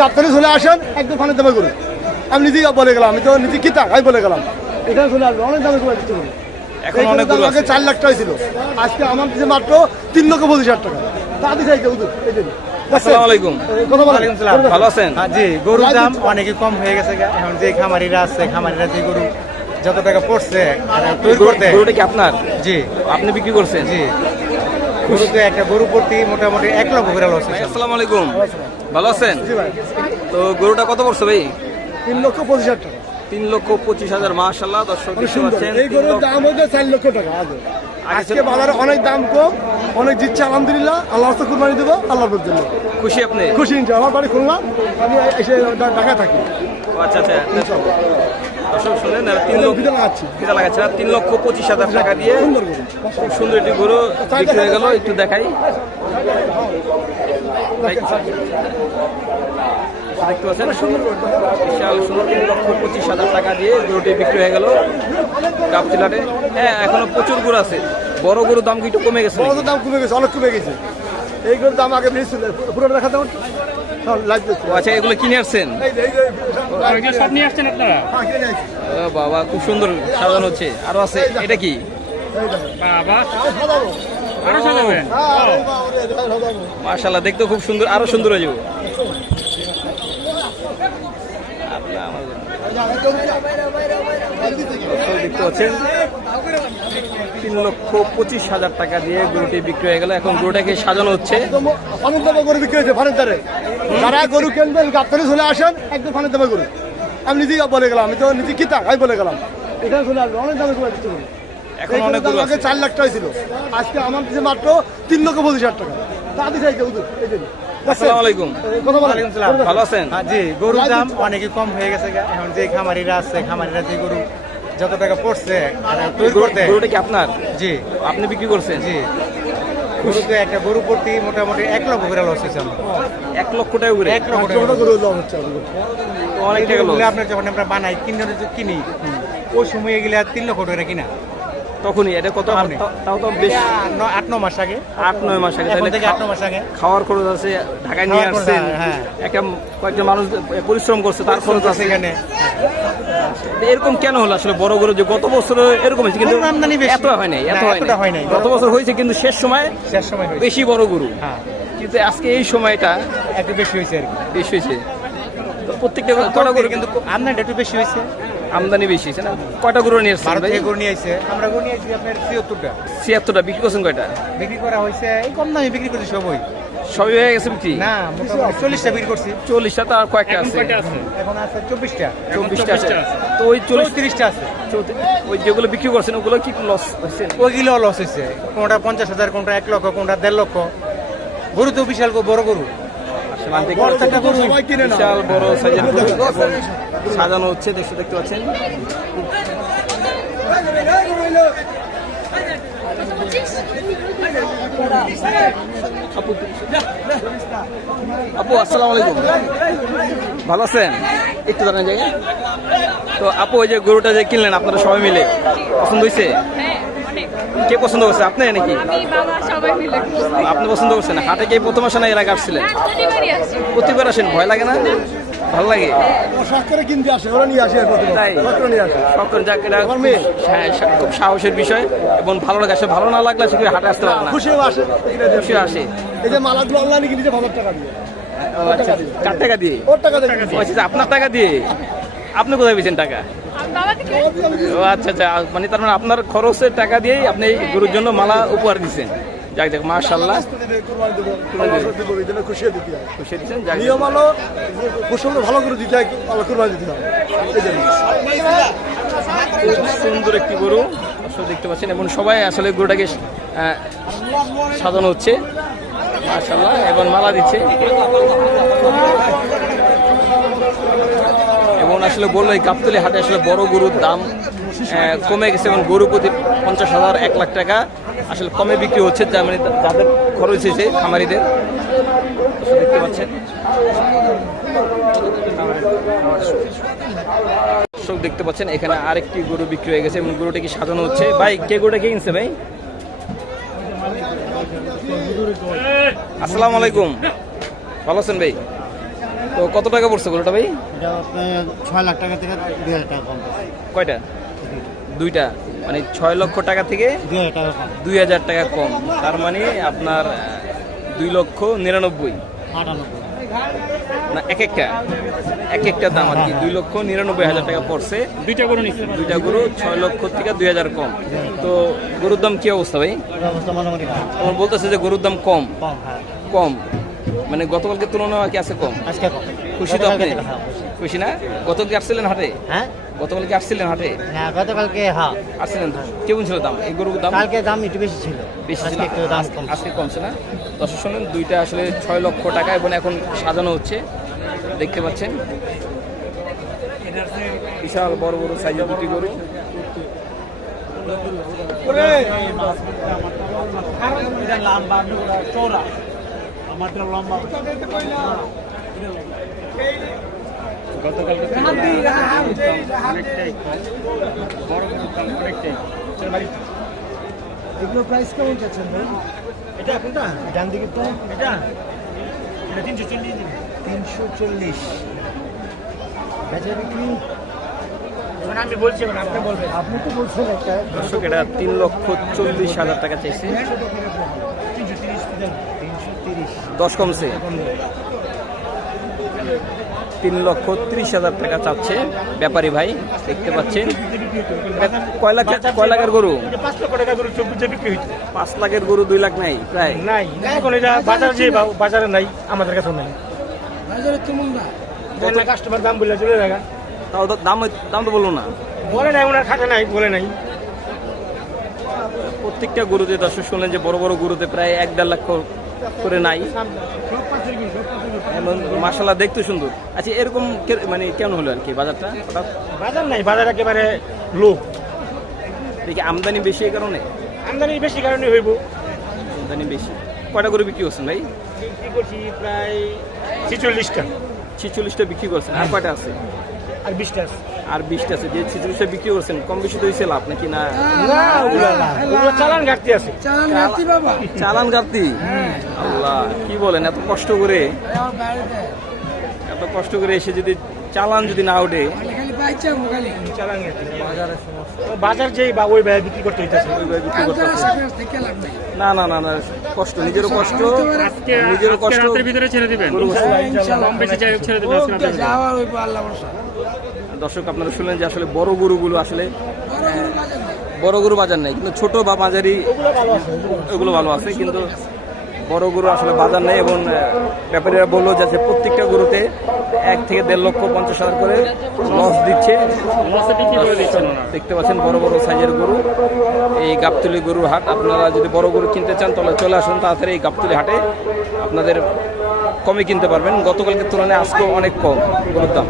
গাবতলি চলে আসেন একদম ফানের দামে গরু। আমি নিজেই বলে গেলাম, আমি তো নিজে কি তাই বলে গেলাম, এখানে চলে আসবে অনেক দামে করে দিচ্ছে। এখন অনেক গরু আছে। 4 লাখ টাকা ছিল, আজকে আমার দিচ্ছে মাত্র 3,25,000 টাকা। তাড়াতাড়ি চাইছে হুজুর। এই যে আসসালামু আলাইকুম। ওয়ালাইকুম সালাম। ভালো আছেন? জি, গরুর দাম অনেকই কম হয়ে গেছে গা। এখন যে খামারিরা আছে, খামারিরা যে গরু যত টাকা পড়ছে তৈরি করতে, গরুটা কি আপনার? জি আপনি বিক্রি করছেন? জি, গরুতে একটা গরু প্রতি মোটামুটি 1 লক্ষ করে লস হয়েছে। আসসালামু আলাইকুম, ভালো আছেন? জি ভাই, তো গরুটা কত পড়ছে ভাই? 3,25,000 টাকা। 3,25,000। মাশাআল্লাহ, দর্শক দেখতে পাচ্ছেন। এই গরুর দাম হচ্ছে 4 লক্ষ টাকা। আজকে বাজারে অনেক দাম কম, অনেক দিচ্ছে আলহামদুলিল্লাহ। আল্লাহ রাস্তা কুরবানি দেবো আল্লাহর জন্য। খুশি আপনি? খুশি ইনশাআল্লাহ। আমার বাড়ি খুলনা, আমি এসে ঢাকায় থাকি। আচ্ছা আচ্ছা, দর্শক শুনেন, 3 লক্ষ ভিডিও লাগাচ্ছি। কিনা লাগাচ্ছে 3,25,000 টাকা দিয়ে সুন্দর গরু। খুব সুন্দর একটি গরু বিক্রি হয়ে গেল। একটু দেখাই, দেখতে পাচ্ছেন বিশাল সুন্দর 3,25,000 টাকা দিয়ে গরুটি বিক্রি হয়ে গেল গাবতলাতে। হ্যাঁ, এখনো প্রচুর গরু আছে। বড় গরুর দাম কি একটু কমে গেছে? বড় দাম কমে গেছে, অনেক কমে গেছে। এই গরুর দাম আগে বেশি ছিল, পুরোটা দেখা দাও। আচ্ছা, এগুলো কিনে আসছেন? সব নিয়ে আসছেন আপনারা? ও বাবা, খুব সুন্দর সাজানো হচ্ছে। আরো আছে, এটা কি? বাবা আরো সাজাবেন? মাশাআল্লাহ, দেখতে খুব সুন্দর, আরো সুন্দর হয়ে যাবে। দেখতে পাচ্ছেন 3,25,000 টাকা দিয়ে গরুটি বিক্রি হয়ে গেল। এখন গরুটাকে সাজানো হচ্ছে। ফানের দামে গরু বিক্রি হয়েছে, ফানের দ্বারে। যারা গরু কিনবেন গাবতলি চলে আসেন একদম ফানের দামে গরু। আমি নিজেই বলে গেলাম, আমি তো নিজে কি তাই বলে গেলাম, এখানে চলে আসবে অনেক দামে করে দিচ্ছে। এখন অনেক গরু আছে। 4 লাখ টাকা ছিল, আজকে আমার দিচ্ছে মাত্র 3,25,000 টাকা। তাড়াতাড়ি চাইছে হুজুর। এই যে আসসালামু আলাইকুম। ওয়ালাইকুম সালাম। ভালো আছেন? জি, গরুর দাম অনেকই কম হয়ে গেছে গা। এখন যে খামারিরা আছে, খামারিরা যে গরু যত টাকা পড়ছে তৈরি করতে, গরুটা কি আপনার? জি আপনি বিক্রি করছেন? জি, গরুতে একটা গরু প্রতি মোটামুটি 1 লক্ষ করে লস হয়েছে আমার। 1 লক্ষ টাকা করে? 1 লক্ষ ছোট গরু দাম হচ্ছে। তো অনেক টাকা লস। আপনার যখন আমরা বানাই কিনি ওই সময় গেলে 3 লক্ষ টাকা কিনা তখনই এটা কত? আপনি? তাও তো বেশ, 8-9 মাস আগে। 8-9 মাস আগে। এখন তাহলে থেকে 8-9 মাস আগে খাওয়ার খরচ আছে, ঢাকায় নিয়ে খাওয়ার খরচ, আসছেন, হ্যাঁ। একটা কয়েকজন মানুষ পরিশ্রম করছে, তার খরচ আছে। সেখানে এরকম কেন হলো আসলে? বড় গরু যে গত বছর এরকম হয়েছে, কিন্তু গরুর আমদানি বেশি। এত হয় নাই, এত না, এতটা হয় নাই। গত বছর হয়েছে, কিন্তু শেষ সময় হয়েছে। বেশি বড় গরু। হ্যাঁ, কিন্তু আজকে এই সময়টা একটু বেশি হয়েছে আর কি। বেশি হয়েছে। তো প্রত্যেকটা কটা গরু কিন্তু আমদানি একটু বেশি হয়েছে। আমদানি বেশি হয়েছে না? কয়টা গরু নিয়ে ভারত এসেছেন? থেকে গরু নিয়ে আসছে, আমরা গরু নিয়ে আসছি আপনার 73টা। 76টা বিক্রি করছেন কয়টা? বিক্রি করা হয়েছে এই কম দামে বিক্রি করছি সবই। সবই হয়ে গেছে বিক্রি? না, মোটামুটি 40টা বিক্রি করছি। 40টা, তো আর কয়েকটা আছে? এখন আছে 24টা। 24টা আছে। তো ওই 34টা আছে। ওই যেগুলো বিক্রি করছেন ওগুলো কি লস হচ্ছে? ওইগুলো লস হয়েছে। কোনটা 50,000, কোনটা 1 লক্ষ, কোনটা 1.5 লক্ষ। গরু তো বিশাল বড় গরু। বড় ছোট গরু সবাই কিনে না। বিশাল বড় সাইজের গরু সাজানো হচ্ছে, দেখতে পাচ্ছেন। আপু আসসালামু আলাইকুম, ভালো আছেন? একটু দাঁড়ান জায়গায়। তো আপু, ওই যে গরুটা যে কিনলেন আপনারা সবাই মিলে, পছন্দ হয়েছে? কে পছন্দ করছে, আপনি নাকি? আপনি পছন্দ করছেন? হাটে কে প্রথম আসেন না এর আগে আসছিলেন? প্রতিবার আসেন? ভয় লাগে না? ভালো লাগে? শখ করে কিনতে আসে, ওরা নিয়ে আসে। তাই? শখ করে নিয়ে আসে। শখ করে, যাক, এটা হ্যাঁ, খুব সাহসের বিষয় এবং ভালো লাগে। আসলে ভালো না লাগলে সেখানে হাটে আসতে পারে না, খুশিও আসে। খুশি আসে। এই যে মালাগুলো অনলাইনে কিনেছে 5,000 টাকা দিয়ে। ও আচ্ছা, কার টাকা দিয়ে? ওর টাকা দিয়ে ও আচ্ছা, আপনার টাকা দিয়ে? আপনি কোথায় পেয়েছেন টাকা? ও আচ্ছা আচ্ছা, মানে তার মানে আপনার খরচের টাকা দিয়েই আপনি গরুর জন্য মালা উপহার দিচ্ছেন। যাক যাক, মাশাআল্লাহ, খুশি দিতে হয়। খুশি দিচ্ছেন। যাক, নিয়ম হলো পশুগুলো ভালো করে দিতে হয়, আল্লাহ কুরবানি দিতে হয়। এই জন্য খুব সুন্দর একটি গরু আসলে দেখতে পাচ্ছেন, এবং সবাই আসলে গরুটাকে সাজানো হচ্ছে মাশাআল্লাহ, এবং মালা দিচ্ছে। এবং আসলে বললো এই গাবতলী হাটে আসলে বড় গরুর দাম কমে গেছে, এবং গরু প্রতি 50,000, 1 লাখ টাকা আসলে কমে বিক্রি হচ্ছে, যা মানে যাদের খরচ হয়েছে খামারিদের, দেখতে পাচ্ছেন। দর্শক দেখতে পাচ্ছেন এখানে আরেকটি গরু বিক্রি হয়ে গেছে, এবং গরুটা কি সাজানো হচ্ছে। ভাই, কে গরুটা কে কিনছে ভাই? আসসালামু আলাইকুম, ভালো আছেন ভাই? তো কত টাকা পড়ছে গরুটা ভাই? এটা আপনার 6 লাখ টাকা থেকে 2,000 টাকা কম পড়ছে। কয়টা? দুইটা, মানে 6 লক্ষ টাকা থেকে 2,000 টাকা কম। 2,000 টাকা কম, তার মানে আপনার 2,99,000 98। না, এক একটা দাম আর কি 2,99,000 টাকা পড়ছে। দুইটা গরু নিচ্ছে। দুইটা গরু 6 লক্ষ থেকে 2,000 কম। তো গরুর দাম কি অবস্থা ভাই? এর অবস্থা মোটামুটি ভালো। তোমার বলতেছে যে গরুর দাম কম, কম, হ্যাঁ। কম মানে গতকালকে তুলনায় কি আছে কম? আজকে কম। খুশি তো আপনি? হ্যাঁ, খুশি। খুশি না? গতকালকে আসছিলেন হাটে? হ্যাঁ? গতকালকে আসছিলেন হাটে? হ্যাঁ, গতকালকে হ্যাঁ। আসছিলেন তো? কেমন ছিল দাম এই গরুর দাম? কালকে দাম একটু বেশি ছিল। বেশি ছিল, আজকে একটু দাম কম। আজকে কমছে না? দর্শক শুনলেন, দুইটা আসলে 6 লক্ষ টাকা এবং এখন সাজানো হচ্ছে, দেখতে পাচ্ছেন বিশাল বড় বড় সাইজের দুটি গরু। গতকালকে অনেকটাই বড় গরুর দাম অনেকটাই। এগুলো প্রাইস কেমন চাচ্ছেন ভাই? এটা কোনটা? ডান দিকে তো এটা 340। বেচা বিক্রি আমি বলছি, আপনি বলবেন। আপনি তো বলছেন একটা দর্শক, এটা 3,40,000 টাকা চাইছে। 330। 10 কমছে, 3,30,000 টাকা চাচ্ছে ব্যাপারী ভাই, দেখতে পাচ্ছেন। কয় লাখের গরু? 5 লক্ষ টাকা গরু 24 বিক্রি হইছে। 5 লাখের গরু 2 লাখ নাই প্রায়। নাই, এখন এটা বাজার যে বাজারে নাই, আমাদের কাছে নাই। কাস্টমার দাম বলে চলে যায়। তাও তো দাম তো বললো না। বলে নাই, ওনার খাটা নাই, বলে নাই। প্রত্যেকটা গরুতে দর্শক শুনলেন যে বড় বড় গরুতে প্রায় 1-1.5 লাখ করে নাই। মাশাআল্লাহ, দেখতে সুন্দর। আচ্ছা, এরকম মানে কেন হলো আর কি বাজারটা হঠাৎ? বাজার নাই, বাজার একেবারে লো। দেখি আমদানি বেশি, এই কারণে? আমদানি বেশি কারণে হইব। আমদানি বেশি। কয়টা গরু বিক্রি করছেন ভাই? বিক্রি করছি প্রায় 46টা। 46টা বিক্রি করছেন, আর কয়টা আছে? আর 20টা আছে। আর 20টা আছে। যে 46টা বিক্রি করছেন, কম বেশি তো হয়েছে লাভ নাকি না? না, ওগুলো চালান ঘাটতি আছে। চালান ঘাটতি? আল্লাহ, কি বলেন, এত কষ্ট করে এসে যদি চালান যদি না ওঠে? চালান ঘাটতি। বাজার যেই বা ওই ভাই বিক্রি করতে হইতেছে। বিক্রি করতে হচ্ছে। না না না না, কষ্ট, নিজেরও কষ্ট, নিজেরও কষ্ট। রাতের ভিতরে ছেড়ে দিবেন, কম বেশি যাই হোক ছেড়ে দিবেন আজকে রাতের ভিতরে। দর্শক, আপনারা শুনলেন যে আসলে বড় গরুগুলো আসলে বড় গরু বাজার নেই, কিন্তু ছোট বা মাঝারি ওগুলো ভালো আছে, কিন্তু বড় গরু আসলে বাজার নেই। এবং ব্যাপারীরা বললো যে প্রত্যেকটা গরুতে 1 থেকে 1.5 লক্ষ 50,000 করে লস দিচ্ছে। লসে বিক্রি করে দিচ্ছেন ওনারা। দেখতে পাচ্ছেন বড় বড় সাইজের গরু, এই গাবতলী গরুর হাট। আপনারা যদি বড় গরু কিনতে চান তাহলে চলে আসুন তাড়াতাড়ি এই গাবতলী হাটে, আপনাদের কমে কিনতে পারবেন। গতকালকে তুলনায় আজকেও অনেক কম গরুর দাম।